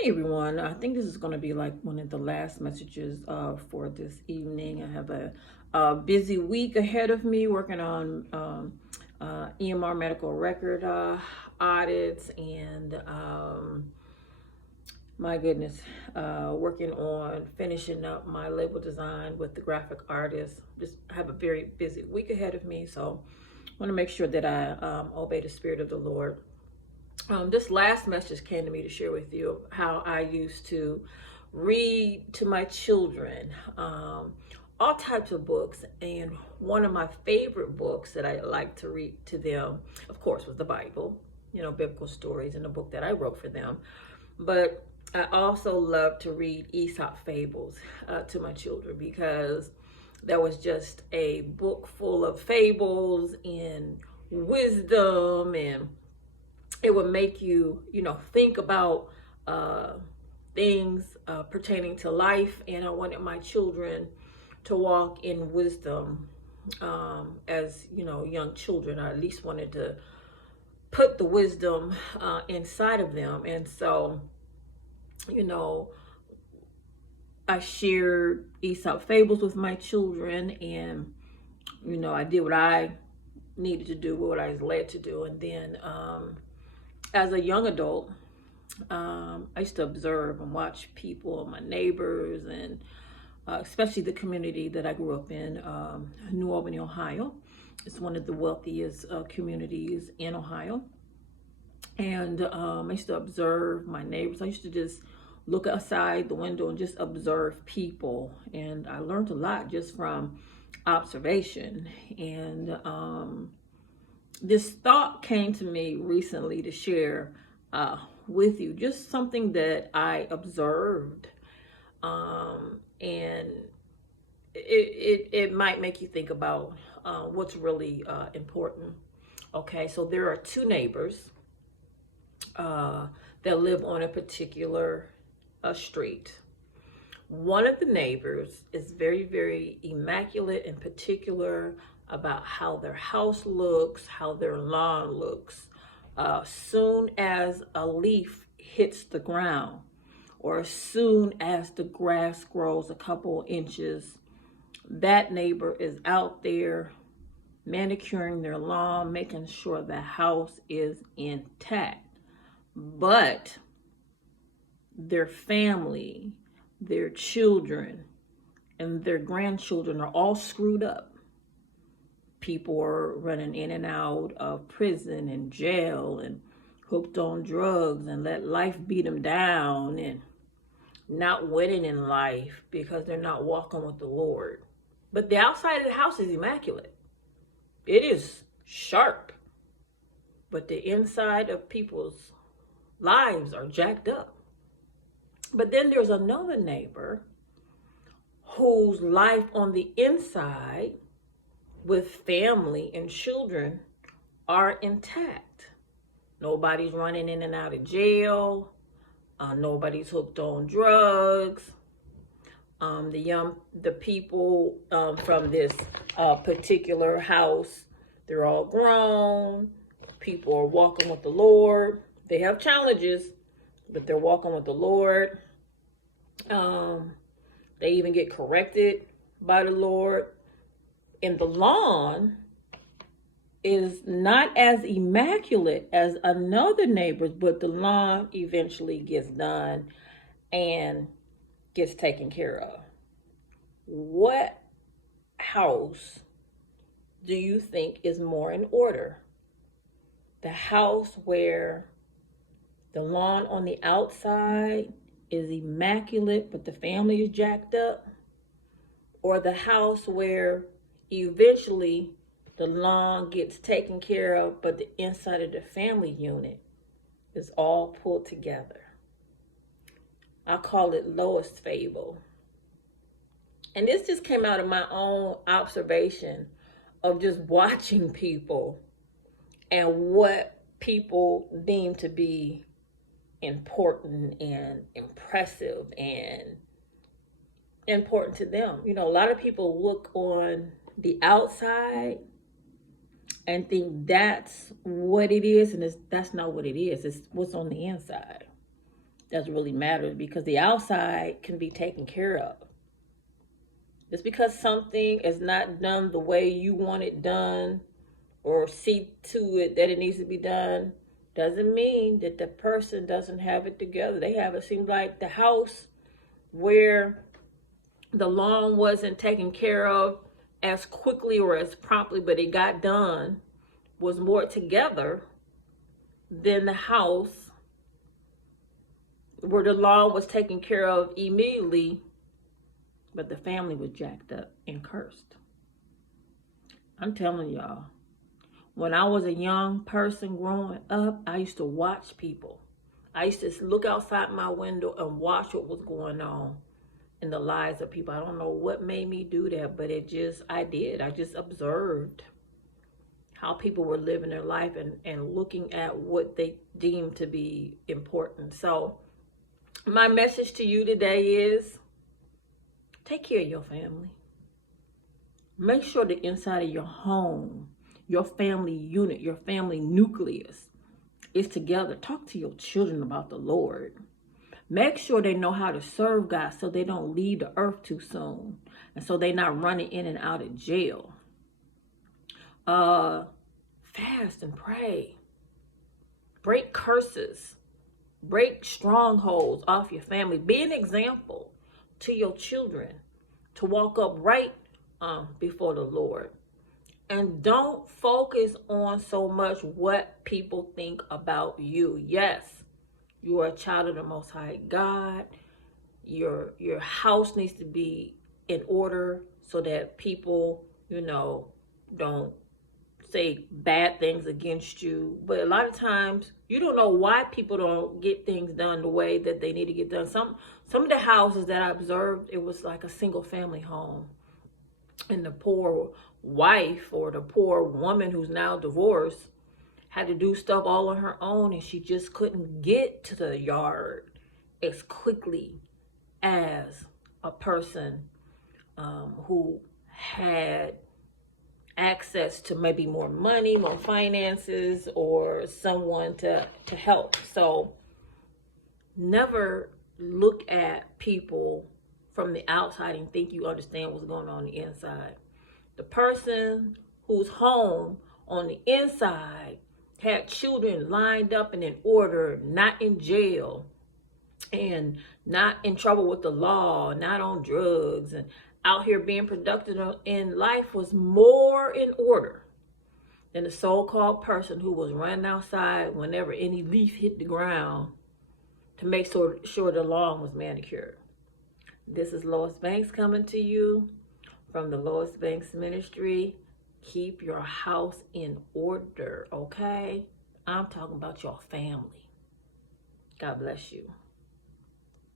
Hey everyone, I think this is going to be like one of the last messages for this evening. I have a busy week ahead of me working on EMR medical record audits and my goodness, working on finishing up my label design with the graphic artist. Just have a very busy week ahead of me, so I want to make sure that I obey the Spirit of the Lord. This last message came to me to share with you how I used to read to my children all types of books. And one of my favorite books that I like to read to them, of course, was the Bible, biblical stories in the book that I wrote for them. But I also love to read Aesop fables to my children because that was just a book full of fables and wisdom, and it would make you, think about things pertaining to life. And I wanted my children to walk in wisdom as, young children. I at least wanted to put the wisdom inside of them. And so, you know, I shared Aesop fables with my children, and, I did what I needed to do, what I was led to do. And then as a young adult, I used to observe and watch people, my neighbors, and especially the community that I grew up in, New Albany, Ohio. It's one of the wealthiest communities in Ohio. And I used to observe my neighbors. I used to just look outside the window and just observe people. And I learned a lot just from observation. And this thought came to me recently to share with you, just something that I observed, and it might make you think about what's really important. Okay, so there are two neighbors that live on a particular street. One of the neighbors is very, very immaculate and particular about how their house looks, how their lawn looks. Soon as a leaf hits the ground, or as soon as the grass grows a couple inches, that neighbor is out there manicuring their lawn, making sure the house is intact. But their family, their children, and their grandchildren are all screwed up. People are running in and out of prison and jail and hooked on drugs and let life beat them down and not winning in life because they're not walking with the Lord. But the outside of the house is immaculate. It is sharp. But the inside of people's lives are jacked up. But then there's another neighbor whose life on the inside with family and children are intact. Nobody's running in and out of jail. Nobody's hooked on drugs. The people from this particular house, they're all grown. People are walking with the Lord. They have challenges, but they're walking with the Lord. They even get corrected by the Lord. And the lawn is not as immaculate as another neighbor's, but the lawn eventually gets done and gets taken care of. What house do you think is more in order? The house where the lawn on the outside is immaculate, but the family is jacked up? Or the house where eventually the lawn gets taken care of, but the inside of the family unit is all pulled together? I call it Lois Fable. And this just came out of my own observation of just watching people and what people deem to be important and impressive and important to them. A lot of people look on the outside and think that's what it is, and that's not what it is. It's what's on the inside. that's really matters, because the outside can be taken care of. Just because something is not done the way you want it done, or see to it that it needs to be done, doesn't mean that the person doesn't have it together. They have it. Seems like the house where the lawn wasn't taken care of as quickly or as promptly, but it got done, was more together than the house where the lawn was taken care of immediately, but the family was jacked up and cursed. I'm telling y'all, when I was a young person growing up, I used to watch people. I used to look outside my window and watch what was going on in the lives of people. I don't know what made me do that, but I did. I just observed how people were living their life and looking at what they deemed to be important. So my message to you today is, take care of your family. Make sure the inside of your home, your family unit, your family nucleus is together. Talk to your children about the Lord. Make sure they know how to serve God so they don't leave the earth too soon, and so they're not running in and out of jail. Fast and pray. Break curses. Break strongholds off your family. Be an example to your children to walk upright before the Lord. And don't focus on so much what people think about you. Yes, you are a child of the Most High God. Your house needs to be in order so that people, don't say bad things against you. But a lot of times you don't know why people don't get things done the way that they need to get done. Some of the houses that I observed, it was like a single family home, and the poor wife or the poor woman who's now divorced had to do stuff all on her own, and she just couldn't get to the yard as quickly as a person who had access to maybe more money, more finances, or someone to help. So never look at people from the outside and think you understand what's going on the inside. The person who's home on the inside had children lined up and in order, not in jail, and not in trouble with the law, not on drugs, and out here being productive in life, was more in order than the so-called person who was running outside whenever any leaf hit the ground to make sure the lawn was manicured. This is Lois Banks coming to you from the Lois Banks Ministry. Keep your house in order, okay? I'm talking about your family. God bless you.